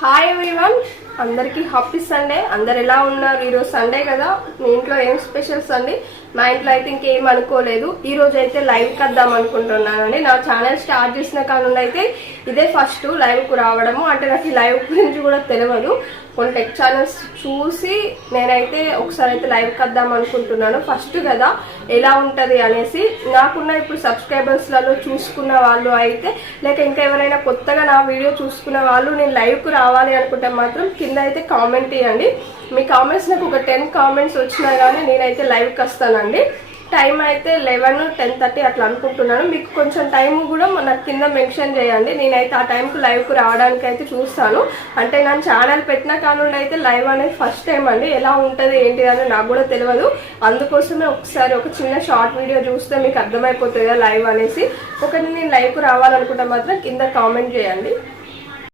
Hi everyone, అందరికీ happy Sunday. అందరు ఎలా ఉన్నారు? ఈరోజు సండే కదా, మీ ఇంట్లో ఏం స్పెషల్స్ అండి? మా ఇంట్లో అయితే ఇంకేం అనుకోలేదు. ఈ రోజు అయితే లైవ్కి వద్దాం అనుకుంటున్నానండి. నా ఛానల్ స్టార్ట్ చేసిన కానుండి అయితే ఇదే ఫస్ట్ లైవ్కు రావడము. అంటే నాకు ఈ లైవ్ గురించి కూడా తెలియదు. కొన్ని టెక్ ఛానల్స్ చూసి నేనైతే ఒకసారి అయితే లైవ్కి వద్దాం అనుకుంటున్నాను. ఫస్ట్ కదా, ఎలా ఉంటుంది అనేసి. నాకున్న ఇప్పుడు సబ్స్క్రైబర్స్లలో చూసుకున్న వాళ్ళు అయితే, లేక ఇంకా ఎవరైనా కొత్తగా నా వీడియో చూసుకున్న వాళ్ళు నేను లైవ్కు రావాలి అనుకుంటే మాత్రం కింద అయితే కామెంట్ ఇవ్వండి. మీ కామెంట్స్ నాకు ఒక 10 కామెంట్స్ వచ్చినా కానీ నేనైతే లైవ్కి వస్తానండి. టైం అయితే 11, 10:30 అట్లా అనుకుంటున్నాను. మీకు కొంచెం టైం కూడా నాకు కింద మెన్షన్ చేయండి. నేనైతే ఆ టైంకు లైవ్కు రావడానికి అయితే చూస్తాను. అంటే నా ఛానల్ పెట్టిన కానుండి అయితే లైవ్ అనేది ఫస్ట్ టైం అండి. ఎలా ఉంటుంది ఏంటి అని నాకు కూడా తెలియదు. అందుకోసమే ఒకసారి ఒక చిన్న షార్ట్ వీడియో చూస్తే మీకు అర్థమైపోతుంది లైవ్ అనేసి. ఒకటి నేను లైవ్కు రావాలనుకుంటే మాత్రం కింద కామెంట్ చేయండి.